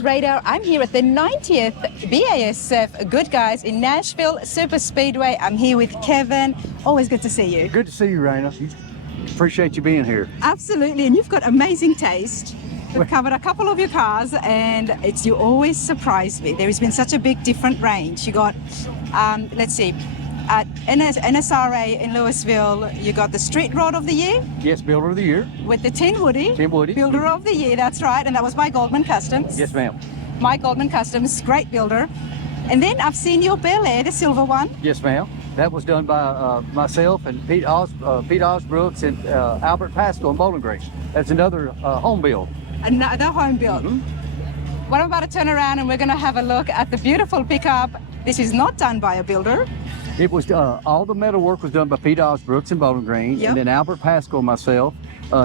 is Radar. I'm here at the 90th BASF Good Guys in Nashville Superspeedway. I'm here with Kevin. Always good to see you. Good to see you, Raina. Appreciate you being here. Absolutely, and you've got amazing taste. We've covered a couple of your cars, and you always surprise me. There has been such a big different range. You got, let's see, at NSRA in Louisville, you got the Street Rod of the Year. Yes, Builder of the Year. With the Tin Woody. Tin Woody. Builder of the Year, that's right, and that was Mike Goldman Customs. Yes, ma'am. Mike Goldman Customs, great builder. And then I've seen your Bel Air, the silver one. Yes, ma'am. That was done by myself and Pete Osbrooks and Albert Pascal in Bowling Green. That's another home build. Another home build. Mm-hmm. Well, I'm about to turn around and we're going to have a look at the beautiful pickup. This is not done by a builder. It was all the metal work was done by Pete Osbrooks in Bowling Green, yep. And then Albert Pascal and myself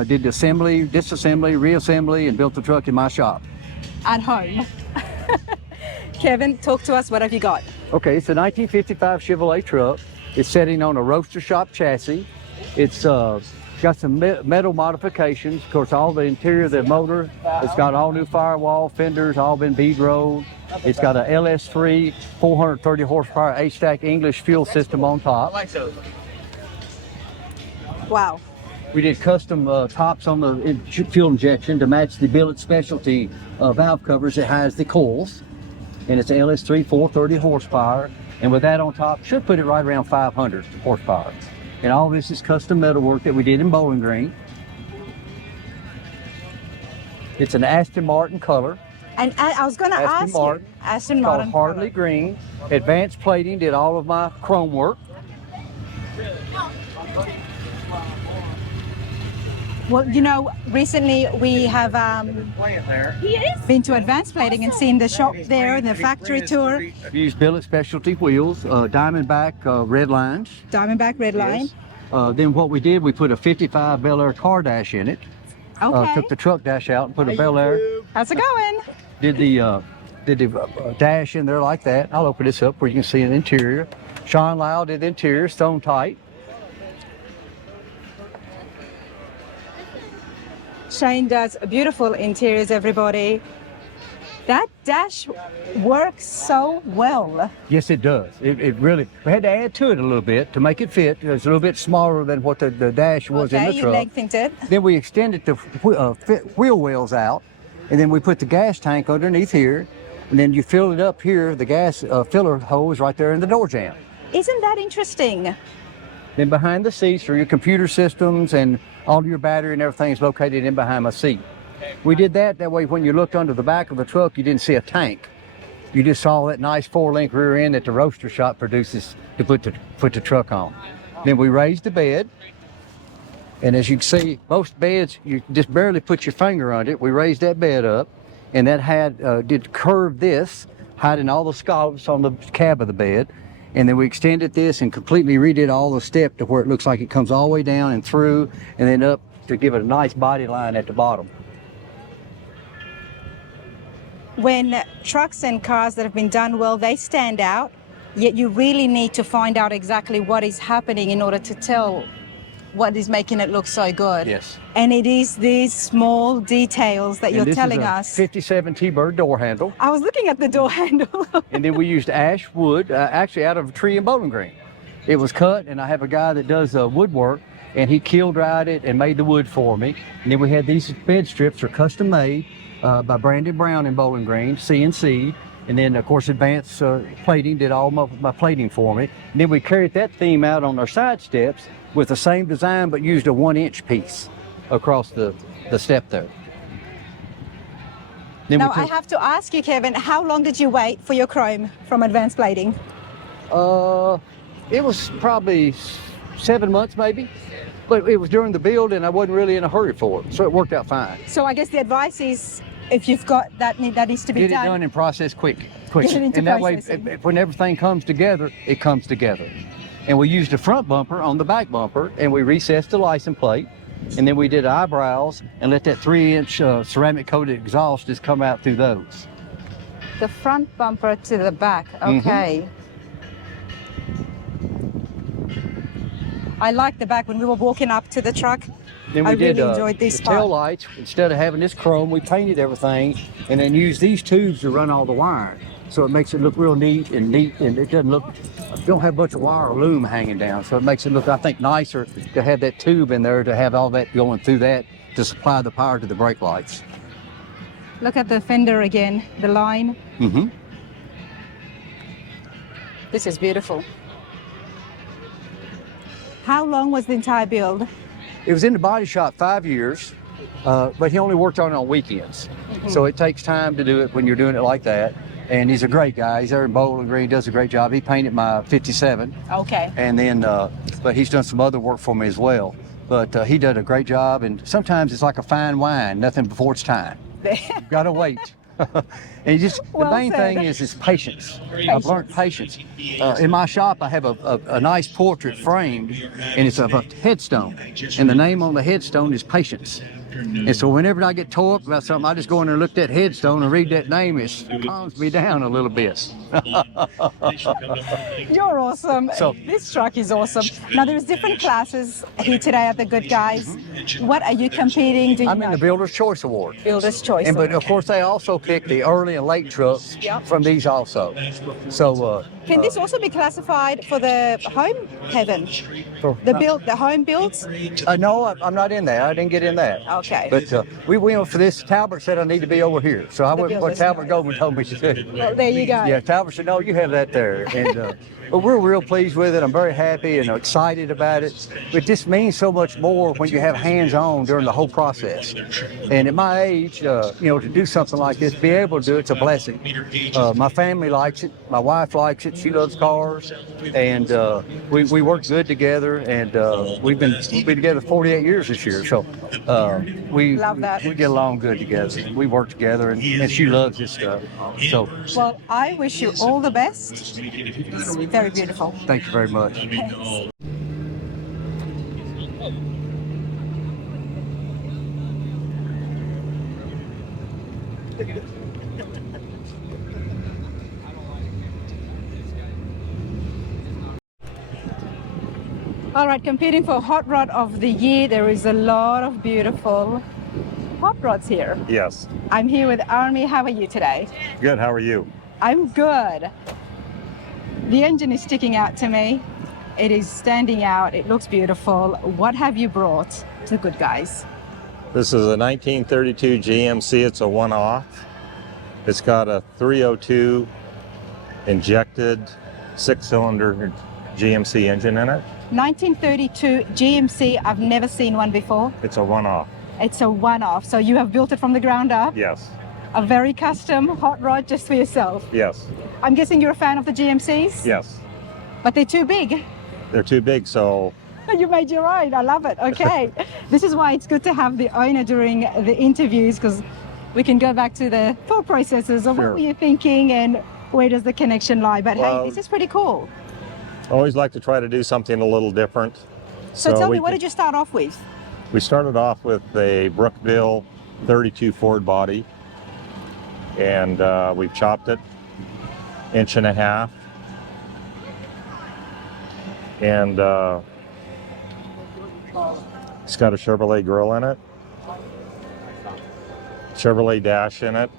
did the assembly, disassembly, reassembly, and built the truck in my shop. At home. Kevin, talk to us. What have you got? Okay, it's a 1955 Chevrolet truck. It's sitting on a roaster shop chassis. It's got some metal modifications. Of course, all the interior of the motor, it's got all new firewall fenders, all been bead rolled. It's got a LS3 430 horsepower H-stack English fuel system on top. Wow. We did custom tops on the fuel injection to match the billet specialty valve covers that has the coils. And it's an LS3 430 horsepower. And with that on top, should put it right around 500 horsepower. And all this is custom metal work that we did in Bowling Green. It's an Aston Martin color. And I was going to ask you, Aston Martin called Hartley Green. Advanced plating did all of my chrome work. Well, you know, recently we have been to Advanced Plating and seen the shop there and the factory tour. We used billet specialty wheels, Diamondback red lines. Diamondback red line. Yes. Then what we did, we put a 55 Bel Air car dash in it. Okay. Took the truck dash out and put a Bel Air. How's it going? Did the dash in there like that. I'll open this up where you can see an interior. Sean Lyle did the interior, stone tight. Shane does beautiful interiors, everybody. That dash works so well. Yes, it does. It really, we had to add to it a little bit to make it fit. It was a little bit smaller than what the dash was in the truck. Okay, you lengthened it. Then we extended the wheel wells out, and then we put the gas tank underneath here, and then you fill it up here, the gas filler hose right there in the door jamb. Isn't that interesting? Then behind the seats are your computer systems, and all your battery and everything is located in behind my seat. We did that way when you looked under the back of the truck, you didn't see a tank. You just saw that nice 4-link rear end that the roaster shop produces to put the truck on. Then we raised the bed, and as you can see, most beds, you just barely put your finger on it. We raised that bed up, and that did curve this, hiding all the scallops on the cab of the bed. And then we extended this and completely redid all the step to where it looks like it comes all the way down and through and then up to give it a nice body line at the bottom. When trucks and cars that have been done well, they stand out, yet you really need to find out exactly what is happening in order to tell what is making it look so good. Yes. And it is these small details that you're telling us. 57 T-Bird door handle. I was looking at the door handle. And then we used ash wood, actually out of a tree in Bowling Green. It was cut, and I have a guy that does woodwork, and he kiln dried it and made the wood for me. And then we had these bed strips are custom made by Brandon Brown in Bowling Green, CNC. And then, of course, Advanced Plating did all my plating for me. And then we carried that theme out on our side steps with the same design, but used a 1-inch piece across the step there. Then now, I have to ask you, Kevin, how long did you wait for your chrome from Advanced Plating? It was probably 7 months, maybe. But it was during the build, and I wasn't really in a hurry for it, so it worked out fine. So I guess the advice is, if you've got that needs to be done. Get it done and process quick. Get it into and that processing. way, when everything comes together, it comes together. And we used a front bumper on the back bumper, and we recessed the license plate, and then we did eyebrows and let that 3-inch ceramic coated exhaust just come out through those. The front bumper to the back, okay. I like the back. When we were walking up to the truck, Then we I did really enjoyed this the part. tail lights. Instead of having this chrome, we painted everything and then used these tubes to run all the wiring. So it makes it look real neat, and it doesn't look, you don't have a bunch of wire or loom hanging down. So it makes it look, I think, nicer to have that tube in there, to have all that going through that to supply the power to the brake lights. Look at the fender again, the line. Mm-hmm. This is beautiful. How long was the entire build? It was in the body shop 5 years, but he only worked on weekends. So it takes time to do it when you're doing it like that. And he's a great guy. He's there in Bowling Green, does a great job. He painted my 57. Okay. And then, but he's done some other work for me as well. But he did a great job. And sometimes it's like a fine wine, nothing before it's time. You've got to wait. And the main thing is patience. I've learned patience. In my shop, I have a nice portrait framed, and it's of a headstone. And the name on the headstone is Patience. And so whenever I get tore up about something, I just go in there and look at that headstone and read that name. It calms me down a little bit. You're awesome. So, this truck is awesome. Now there's different classes here today at the Good Guys. What are you competing? I'm in the Builder's Choice Award. Builder's Choice. But of course, they also pick the early and late trucks from these also. So can this also be classified for the home heaven? The home builds? No, I'm not in that. I didn't get in that. Okay. But we went for this. Talbot said I need to be over here, so I went what Talbot Goldman told me to do. Well, there you go. Yeah, Talbot said, no, you have that there. And but we're real pleased with it. I'm very happy and excited about it. But this means so much more when you have hands-on during the whole process. And at my age, to do something like this, be able to do it's a blessing. My family likes it. My wife likes it. She loves cars, and we work good together. And we've been together 48 years this year. So we love that. We get along good together. We work together, and she loves this stuff. So well, I wish you all the best. It's very beautiful. Thank you very much. All right, competing for Hot Rod of the Year, there is a lot of beautiful hot rods here. Yes. I'm here with Army. How are you today? Good. How are you? I'm good. The engine is sticking out to me. It is standing out. It looks beautiful. What have you brought to the Good Guys? This is a 1932 GMC. It's a one-off. It's got a 302 injected 6-cylinder GMC engine in it. 1932 GMC. I've never seen one before. It's a one-off. It's a one-off. So you have built it from the ground up? Yes. A very custom hot rod just for yourself? Yes. I'm guessing you're a fan of the GMCs? Yes. But they're too big. They're too big, so... You made your own. I love it. Okay. This is why it's good to have the owner during the interviews, because we can go back to the thought processes of what were you thinking and where does the connection lie. But hey, this is pretty cool. I always like to try to do something a little different. So tell me, what did you start off with? We started off with a Brookville 32 Ford body, and we've chopped it 1.5 inches. And it's got a Chevrolet grill in it, Chevrolet dash in it.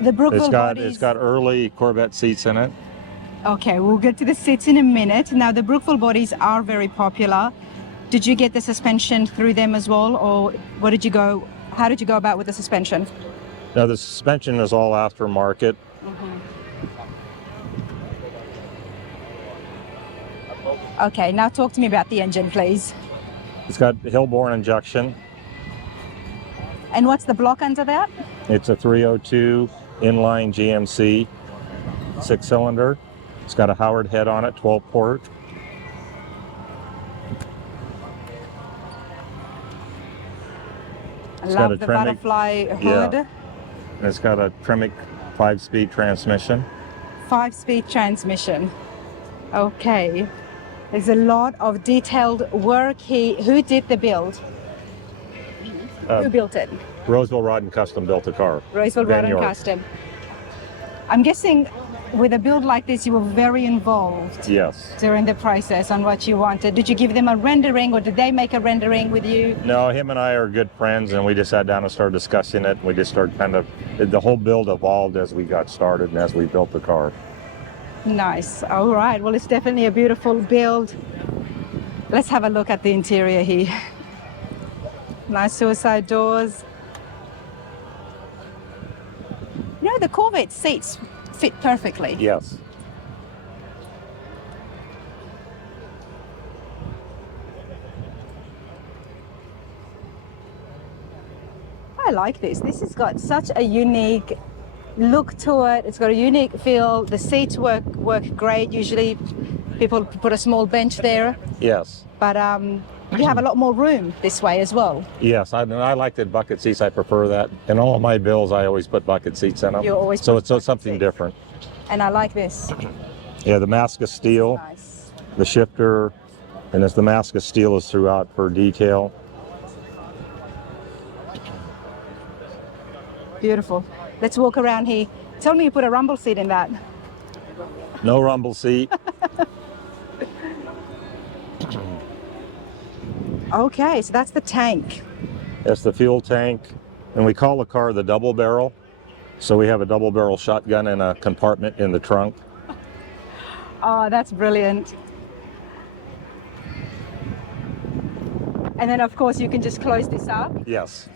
The Brookville It's got early Corvette seats in it. Okay, we'll get to the seats in a minute. Now, the Brookville bodies are very popular. Did you get the suspension through them as well, or how did you go about with the suspension? No, the suspension is all aftermarket. Okay, now talk to me about the engine, please. It's got Hillborn injection. And what's the block under that? It's a 302 inline GMC 6-cylinder. It's got a Howard head on it, 12-port. I love the butterfly hood. Yeah. And it's got a Tremec 5-speed transmission. 5-speed transmission. Okay. There's a lot of detailed work here. Who did the build? Who built it? Roseville Rod and Custom built the car. Roseville Rod and Custom. I'm guessing with a build like this, you were very involved Yes. during the process on what you wanted. Did you give them a rendering, or did they make a rendering with you? No, him and I are good friends, and we just sat down and started discussing it. We just started the whole build evolved as we got started and as we built the car. Nice. All right. Well, it's definitely a beautiful build. Let's have a look at the interior here. Nice suicide doors. You know, the Corvette seats fit perfectly. Yes. I like this. This has got such a unique look to it. It's got a unique feel. The seats work great. Usually people put a small bench there, Yes. but you have a lot more room this way as well. Yes, I like the bucket seats. I prefer that. In all of my builds, I always put bucket seats in them. You always so put it's bucket something seats. different. And I like this. Yeah, the mask of steel, Nice. the shifter, and the mask of steel is throughout for detail. Beautiful. Let's walk around here. Tell me you put a rumble seat in that. No rumble seat. Okay, so that's the tank. That's the fuel tank, and we call the car the double barrel. So we have a double barrel shotgun in a compartment in the trunk. Oh, that's brilliant. And then of course you can just close this up. Yes.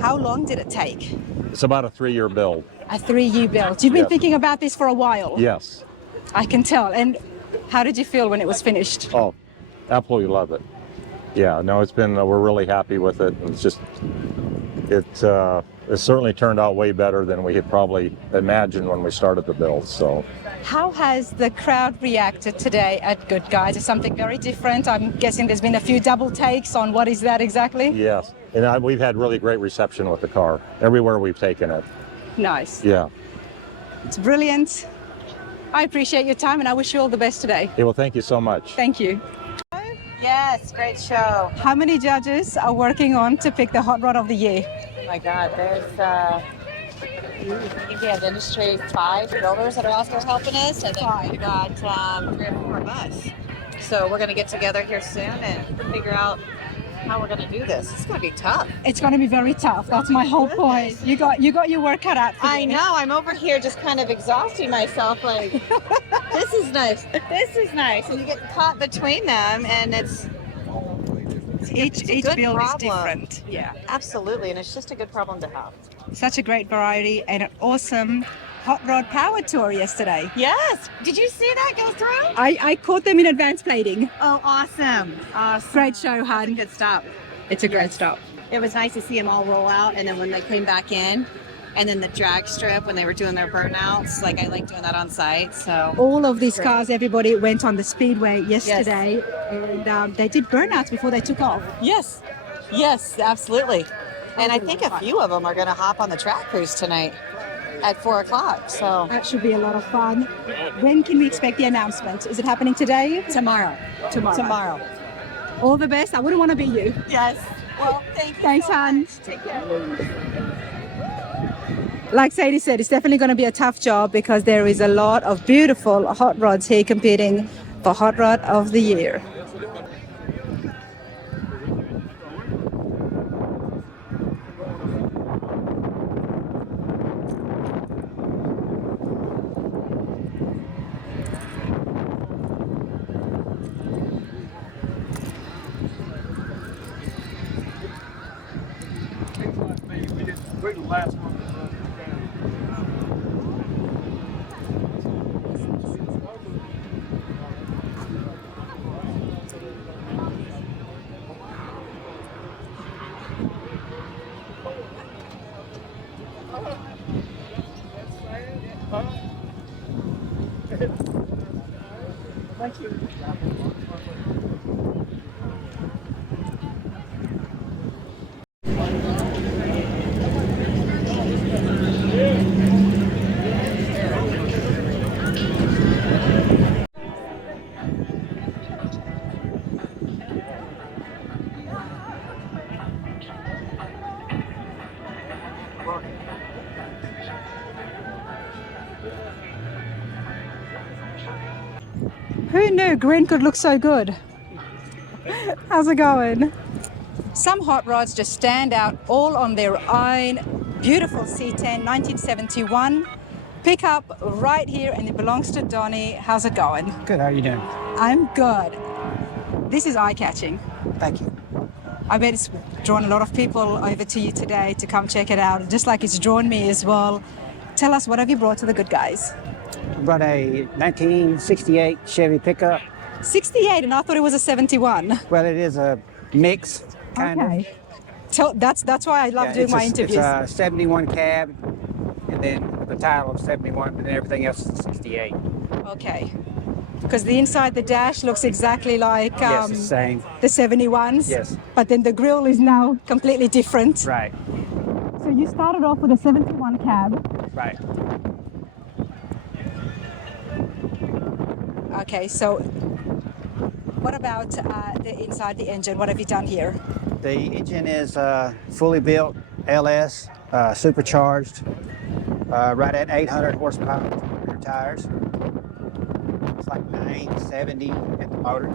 How long did it take? It's about a 3-year build. A 3-year build. You've been Yes. thinking about this for a while. Yes. I can tell. And how did you feel when it was finished? Oh, absolutely love it. Yeah, no, it's been, we're really happy with it. It's just, it certainly turned out way better than we had probably imagined when we started the build, so. How has the crowd reacted today at Good Guys? It's something very different. I'm guessing there's been a few double takes on what is that exactly? Yes, and we've had really great reception with the car, everywhere we've taken it. Nice. Yeah. It's brilliant. I appreciate your time and I wish you all the best today. Okay, well, thank you so much. Thank you. Yes, great show. How many judges are working on to pick the Hot Rod of the Year? Oh my God, there's I think we have industry 5 builders that are also helping us, and then we've got 3 or 4 of us. So we're going to get together here soon and figure out how we're going to do this. It's going to be tough. It's going to be very tough. That's my whole point. You got your work cut out for you. I know. I'm over here just kind of exhausting myself. Like, this is nice. This is nice. And you get caught between them, and it's Each good build problem. is different. Yeah. absolutely, and it's just a good problem to have. Such a great variety and an awesome hot rod power tour yesterday. Yes. Did you see that go through? I caught them in advance plating. Oh, awesome. Awesome. Great show, hon. Good stop. It's a great stop. It was nice to see them all roll out, and then when they came back in, and then the drag strip when they were doing their burnouts, like I like doing that on site. So All of these cars, everybody went on the speedway yesterday and they did burnouts before they took off. yes, absolutely. And I think a few of them are going to hop on the track cruise tonight at 4 o'clock. So That should be a lot of fun. When can we expect the announcement? Is it happening today? tomorrow. All the best. I wouldn't want to be you. Yes. Well, thank you. Thanks, so hon. much. Take care. Like Sadie said, it's definitely going to be a tough job because there is a lot of beautiful hot rods here competing for Hot Rod of the Year. Who knew green could look so good? How's it going? Some hot rods just stand out all on their own. Beautiful C10, 1971. Pick up right here, and it belongs to Donnie. How's it going? Good, how are you doing? I'm good. This is eye-catching. Thank you. I bet it's drawn a lot of people over to you today to come check it out, just like it's drawn me as well. Tell us, what have you brought to the good guys? I brought a 1968 Chevy pickup. 68, and I thought it was a 71. Well, it is a mix, kind of. So that's why I love doing my interviews. It's a 71 cab, and then the title of 71, but then everything else is 68. Okay. Because the inside the dash looks exactly like Yes, it's the same. the 71s. Yes. But then the grille is now completely different. Right, So you started off with a 71 cab. right. Okay, so what about the inside the engine? What have you done here? The engine is fully built LS, supercharged, right at 800 horsepower rear tires. It's like 970 at the motor.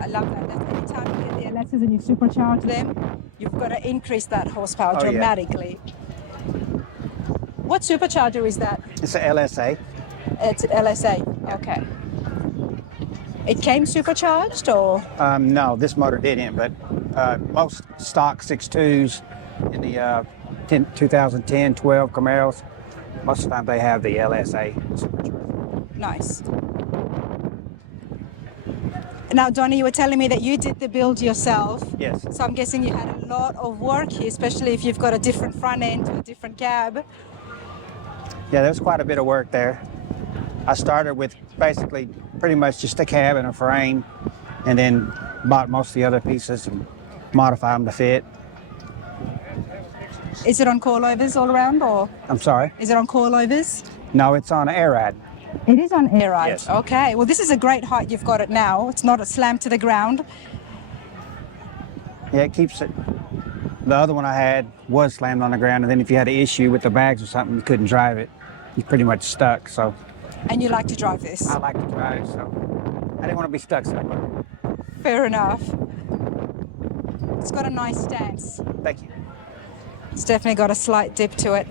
I love that. That's every time you get the LSs and you supercharge them, you've got to increase that horsepower Oh, yeah. dramatically. What supercharger is that? It's a LSA. It's an LSA. Okay. It came supercharged, or? No, this motor didn't, but most stock 6.2s in the 2010, 12 Camaros, most of the time they have the LSA supercharger. Nice. Now, Donnie, you were telling me that you did the build yourself. Yes. So I'm guessing you had a lot of work here, especially if you've got a different front end to a different cab. Yeah, there was quite a bit of work there. I started with basically pretty much just a cab and a frame, and then bought most of the other pieces and modified them to fit. Is it on coilovers all around, or I'm sorry? is it on coilovers? No, it's on air ride. It is on air ride. Yes. Okay. Well, this is a great height you've got it now. It's not a slam to the ground. Yeah, it keeps it. The other one I had was slammed on the ground, and then if you had an issue with the bags or something, you couldn't drive it. You're pretty much stuck, so. And you like to drive this? I like to drive, so I didn't want to be stuck somewhere. Fair enough. It's got a nice stance. Thank you. It's definitely got a slight dip to it.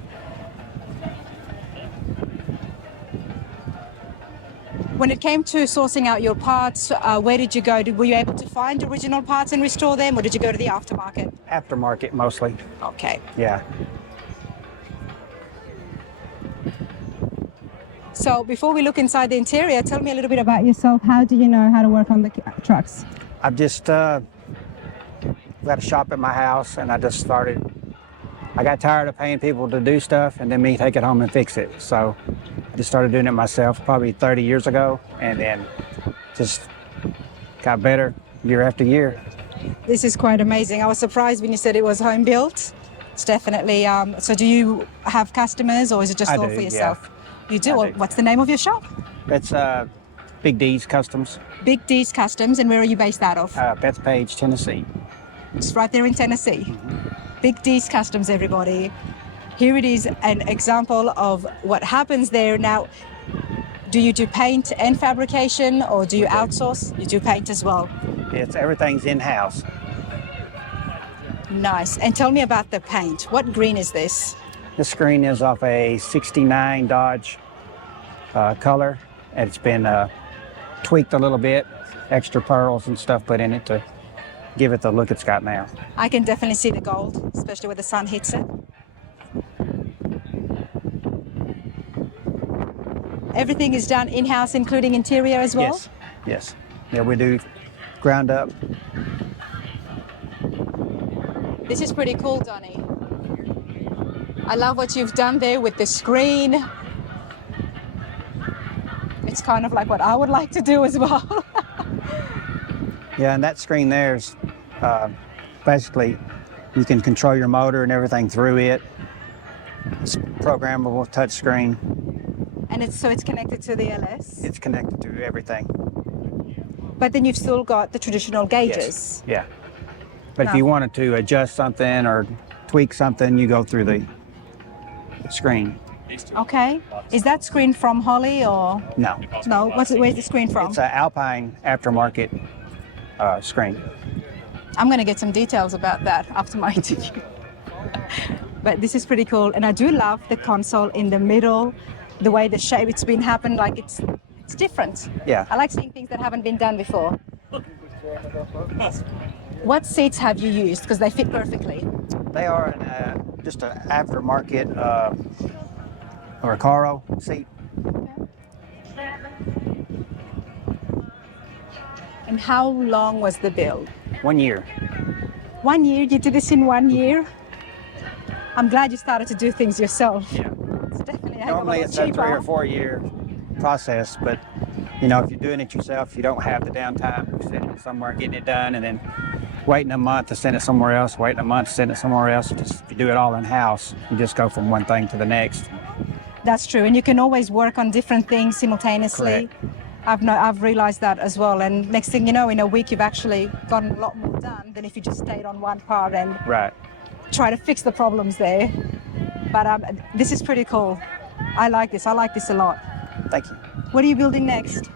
When it came to sourcing out your parts, where did you go? Were you able to find original parts and restore them, or did you go to the aftermarket? Aftermarket mostly. Okay. Yeah. So before we look inside the interior, tell me a little bit about yourself. How do you know how to work on the trucks? I've just got a shop at my house, and I just started. I got tired of paying people to do stuff and then me take it home and fix it. So I just started doing it myself probably 30 years ago, and then just got better year after year. This is quite amazing. I was surprised when you said it was home built. It's definitely, so do you have customers, or is it just I all do, for yeah. yourself? You do? I Well, do. what's the name of your shop? It's Big D's Customs, Big D's Customs. And where are you based out of? Bethpage, Tennessee. It's right there in Tennessee. Big D's Customs, everybody. Here it is, an example of what happens there. Now, do you do paint and fabrication, or do you outsource? You do paint as well. Everything's in-house. Nice. And tell me about the paint. What green is this? This screen is off a 69 Dodge color, and it's been tweaked a little bit, extra pearls and stuff put in it to give it the look it's got now. I can definitely see the gold, especially where the sun hits it. Everything is done in-house, including interior as well? Yes, yes. Yeah, we do ground up. This is pretty cool, Donnie. I love what you've done there with the screen. It's kind of like what I would like to do as well. Yeah, and that screen there's basically you can control your motor and everything through it. It's programmable touch screen. And it's connected to the LS. It's connected to everything. But then you've still got the traditional gauges. Yes. Yeah. But if you wanted to adjust something or tweak something, you go through the screen. Okay. Is that screen from Holly or No, no? Where's the screen from? it's an Alpine aftermarket screen. I'm going to get some details about that after my interview. But this is pretty cool, and I do love the console in the middle, the way the shape it's been happened. Like it's different. Yeah. I like seeing things that haven't been done before. What seats have you used? Because they fit perfectly. They are just an aftermarket Recaro seat. And how long was the build? 1 year. 1 year? You did this in 1 year? I'm glad you started to do things yourself. Yeah. It's definitely a heck of a Normally lot it's a 3 cheaper. or 4 year process, but you know, if you're doing it yourself, you don't have the downtime of sitting somewhere getting it done and then waiting a month to send it somewhere else, waiting a month to send it somewhere else. Just if you do it all in house, you just go from one thing to the next. That's true, and you can always work on different things simultaneously. I've realized that as well, and next thing you know, in a week you've actually gotten a lot more done than if you just stayed on one part and Right. try to fix the problems there. But this is pretty cool. I like this a lot. Thank you. What are you building next?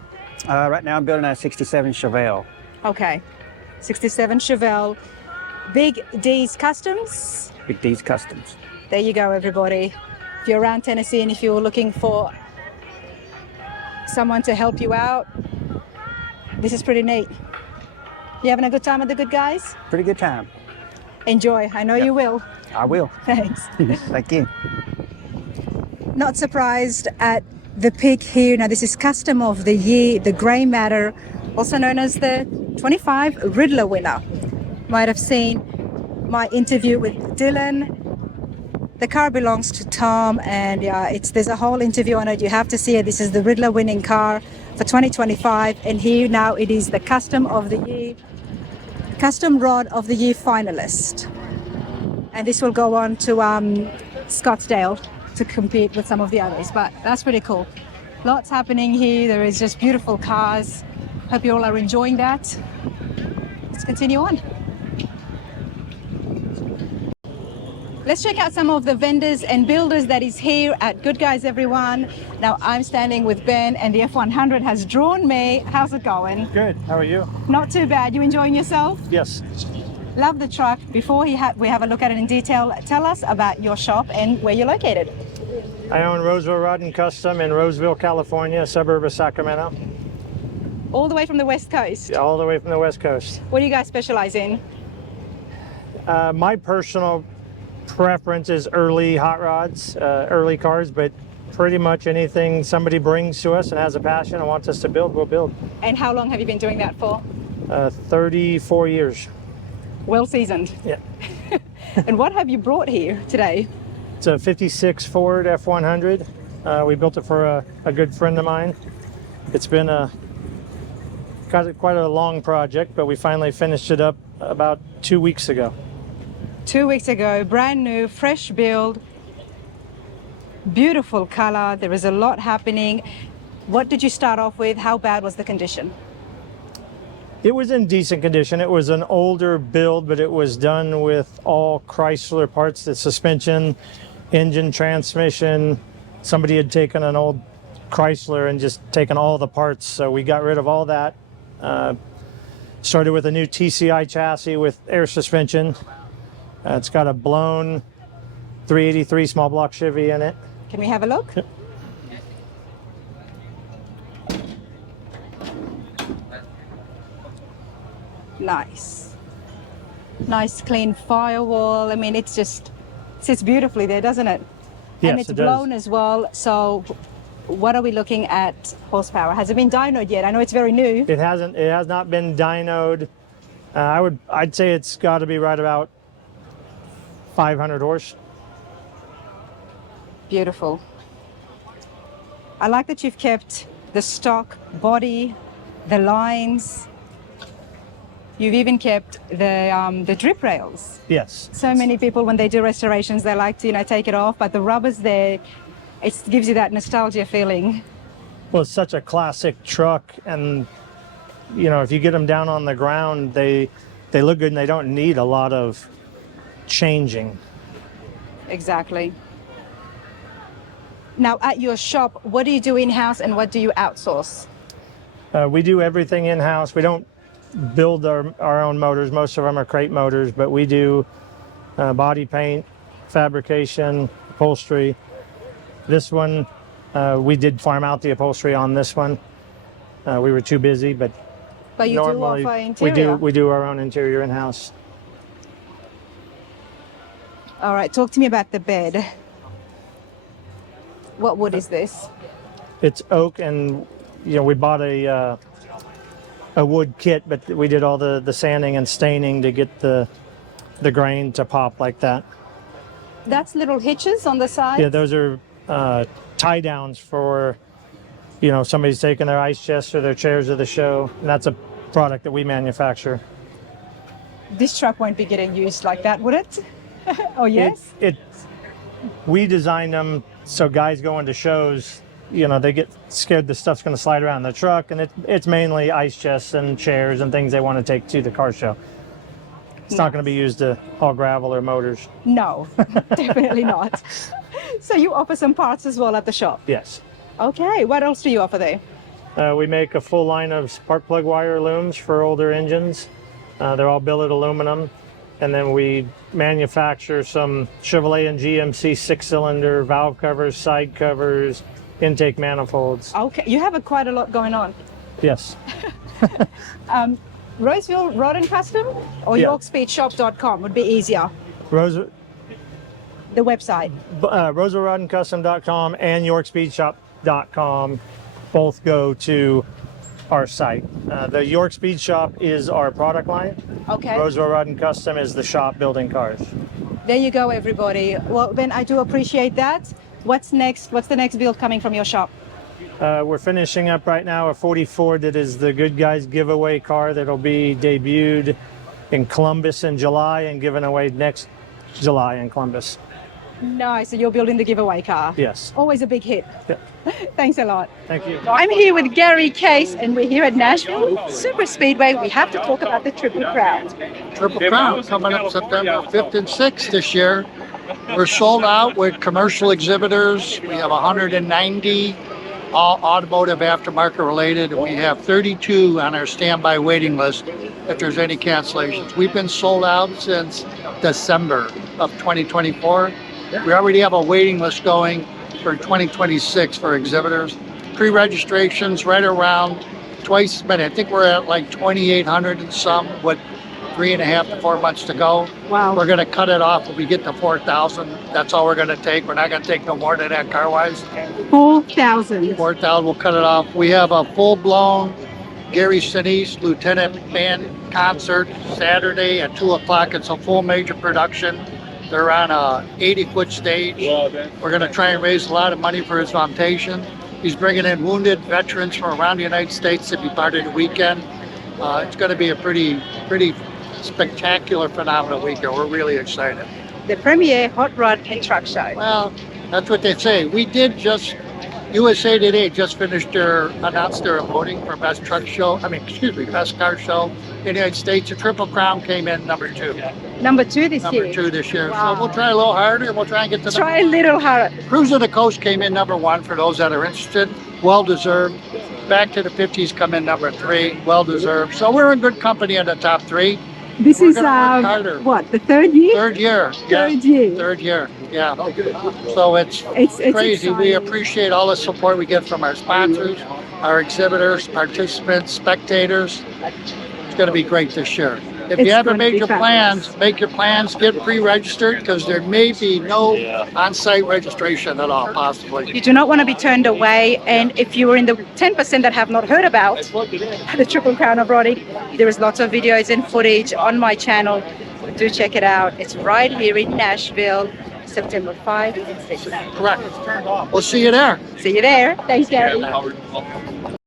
Right now I'm building a 67 Chevelle. Okay, 67 Chevelle, Big D's Customs. Big D's Customs. There you go, everybody. If you're around Tennessee and if you're looking for someone to help you out, this is pretty neat. You having a good time at the Good Guys? Pretty good time. Enjoy. I know you will. I will. Thanks. Thank you. Not surprised at the pick here. Now this is Custom of the Year, the Grey Matter, also known as the 25 Riddler winner. Might have seen my interview with Dylan. The car belongs to Tom, and yeah, there's a whole interview on it. You have to see it. This is the Riddler winning car for 2025, and here now it is the Custom of the Year, Custom Rod of the Year finalist. And this will go on to Scottsdale to compete with some of the others, but that's pretty cool. Lots happening here. There is just beautiful cars. Hope you all are enjoying that. Let's continue on. Let's check out some of the vendors and builders that is here at Good Guys, everyone. Now I'm standing with Ben, and the F100 has drawn me. How's it going? Good. How are you? Not too bad. You enjoying yourself? Yes. Love the truck. Before we have a look at it in detail, tell us about your shop and where you're located. I own Roseville Rod and Custom in Roseville, California, a suburb of Sacramento. All the way from the West Coast. All the way from the West Coast. What do you guys specialize in? My personal preference is early hot rods, early cars, but pretty much anything somebody brings to us and has a passion and wants us to build, we'll build. And how long have you been doing that for? 34 years. Well seasoned. Yeah. And what have you brought here today? It's a 56 Ford F100. We built it for a good friend of mine. It's been quite a long project, but we finally finished it up about 2 weeks ago. 2 weeks ago, brand new, fresh build, beautiful color. There is a lot happening. What did you start off with? How bad was the condition? It was in decent condition. It was an older build, but it was done with all Chrysler parts, the suspension, engine, transmission. Somebody had taken an old Chrysler and just taken all the parts, so we got rid of all that. Started with a new TCI chassis with air suspension. It's got a blown 383 small block Chevy in it. Can we have a look? Yep. Nice. Nice clean firewall. I mean, it sits beautifully there, doesn't it? Yes, and it's it does. blown as well. So what are we looking at horsepower? Has it been dynoed yet? I know it's very new. It hasn't. It has not been dynoed. I'd say it's got to be right about 500 horse. Beautiful. I like that you've kept the stock body, the lines. You've even kept the drip rails. Yes. So many people, when they do restorations, they like to, take it off, but the rubber's there. It gives you that nostalgia feeling. Well, it's such a classic truck, and if you get them down on the ground, they look good and they don't need a lot of changing. Exactly. Now, at your shop, what do you do in-house and what do you outsource? We do everything in-house. We don't build our own motors. Most of them are crate motors, but we do body paint, fabrication, upholstery. This one, we did farm out the upholstery on this one. We were too busy, but You normally do offer interior. we do our own interior in-house. All right, talk to me about the bed. What wood is this? It's oak, and we bought a wood kit, but we did all the sanding and staining to get the grain to pop like that. That's little hitches on the side? Yeah, those are tie downs for somebody's taking their ice chests or their chairs to the show, and that's a product that we manufacture. This truck won't be getting used like that, would it? Oh, yes? We designed them so guys go into shows, they get scared the stuff's going to slide around the truck, and it's mainly ice chests and chairs and things they want to take to the car show. It's not going to be used to haul gravel or motors. No, definitely not. So you offer some parts as well at the shop? Yes. Okay, what else do you offer there? We make a full line of spark plug wire looms for older engines. They're all billet aluminum. And then we manufacture some Chevrolet and GMC 6-cylinder valve covers, side covers, intake manifolds. Okay, you have quite a lot going on. Yes. Roseville Rod and Custom or Yeah. YorkSpeedShop.com would be easier. Rose, The website. RoseRodandCustom.com and YorkSpeedShop.com both go to our site. The York Speed Shop is our product line. Okay. Roseville Rod and Custom is the shop building cars. There you go, everybody. Well, Ben, I do appreciate that. What's next? What's the next build coming from your shop? We're finishing up right now a 44 that is the Good Guys giveaway car that'll be debuted in Columbus in July and given away next July in Columbus. Nice. So you're building the giveaway car. Yes. Always a big hit. Yeah. Thanks a lot. Thank you. I'm here with Gary Case, and we're here at Nashville Superspeedway. We have to talk about the Triple Crown. Triple Crown coming up September 5th and 6th this year. We're sold out with commercial exhibitors. We have 190, all automotive aftermarket related. We have 32 on our standby waiting list if there's any cancellations. We've been sold out since December of 2024. We already have a waiting list going for 2026 for exhibitors. Pre-registrations right around twice as many. I think we're at like 2,800 and some with 3.5 to 4 months to go. Wow. We're going to cut it off when we get to 4,000. That's all we're going to take. We're not going to take no more than that car-wise. 4,000. 4,000, we'll cut it off. We have a full-blown Gary Sinise Lieutenant Band concert Saturday at 2 o'clock. It's a full major production. They're on a 80-foot stage. We're going to try and raise a lot of money for his foundation. He's bringing in wounded veterans from around the United States to be part of the weekend. It's going to be a pretty spectacular, phenomenal weekend. We're really excited. The premier hot rod and truck show. Well, that's what they say. We did just, USA Today just announced their voting for best truck show, best car show in the United States. The Triple Crown came in number 2. Number 2 this year. Number 2 this year. Wow. So we'll try a little harder and we'll try and get to Try a little harder. Cruise of the Coast came in number 1 for those that are interested. Well deserved. Back to the 50s come in number 3. Well deserved. So we're in good company in the top 3. This We're is gonna work harder. what, the third year? Third year. Yeah. Third year. Third year. Yeah. So it's crazy. We exciting. appreciate all the support we get from our sponsors, our exhibitors, participants, spectators. It's going to be great this year. If It's you haven't gonna made be your fabulous. plans, make your plans, get pre-registered because there may be no on-site registration at all, possibly. You do not want to be turned away, and if you are in the 10% that have not heard about the Triple Crown of Rodding, there is lots of videos and footage on my channel. Do check it out. It's right here in Nashville, September 5 and 6. Correct. We'll see you there. See you there. Thanks, Gary.